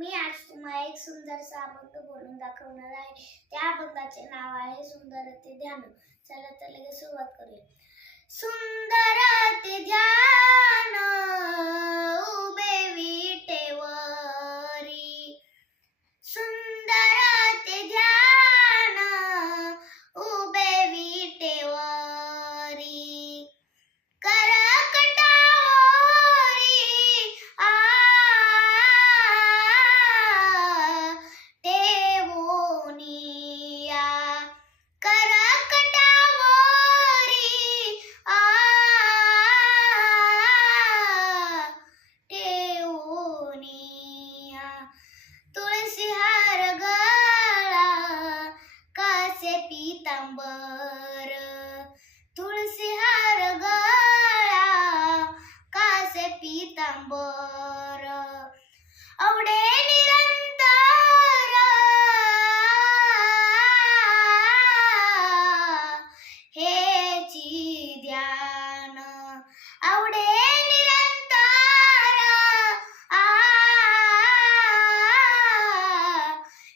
मी आज तुम्हाला एक सुंदरसा अभंग बोलून दाखवणार आहे. त्या अभंगाचे नाव आहे सुंदर ते ध्यान. चला तर लगेच सुरुवात करूया. सुंदर ते ध्यान उभे विटेवरी, सुंदर ते ध्यान उभे विटेवरी, करकटावरी टेवोनिया, करकटावरी टेवोनिया, तुळसी हार गळा कासे पीतांबर, तुळसी हार गळा कासे पीतांबर, आवडे निरंतर हेची ध्यान, आवडे निरंतर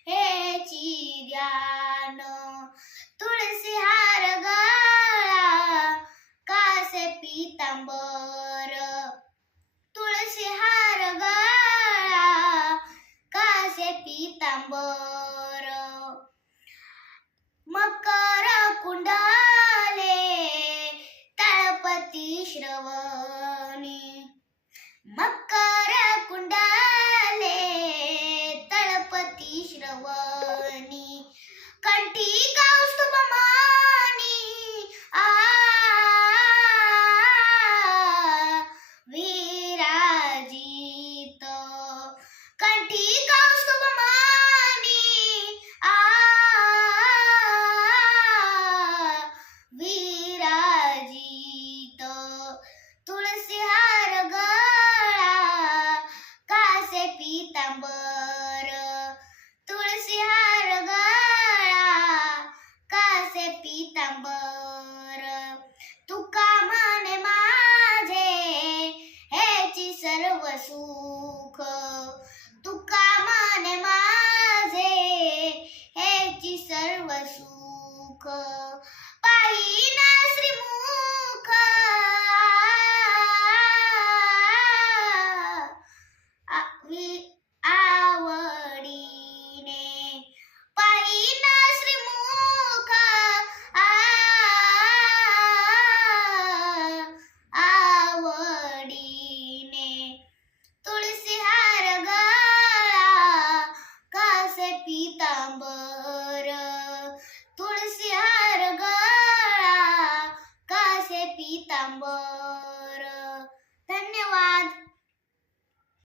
हेची ध्यान, तुळसी हार गळा कासे पीतांबर, तुळसी हार गळा कासे पीतांबर, मकर कुंडले तळपती श्रवणी, मकर कुंडले तळपती श्रवणी, कंठी कौस्तुभमणी विराजित, कंठी कौस्तुभमणी विराजित, तुळसी हार गळा कासे पीतांबर, तुळसी हार गळा कासे पीतांबर, तुका म्हणे माझे हेची सर्व सुख, तुका म्हणे माझे हेची सर्व सुख, पाहिन श्रीमुख आवडीने, पाहिन श्रीमुख आवडीने, तुळसी हार गळा कासे पीतांबर, तुळसी हार गळा कासे पीतांबर. धन्यवाद.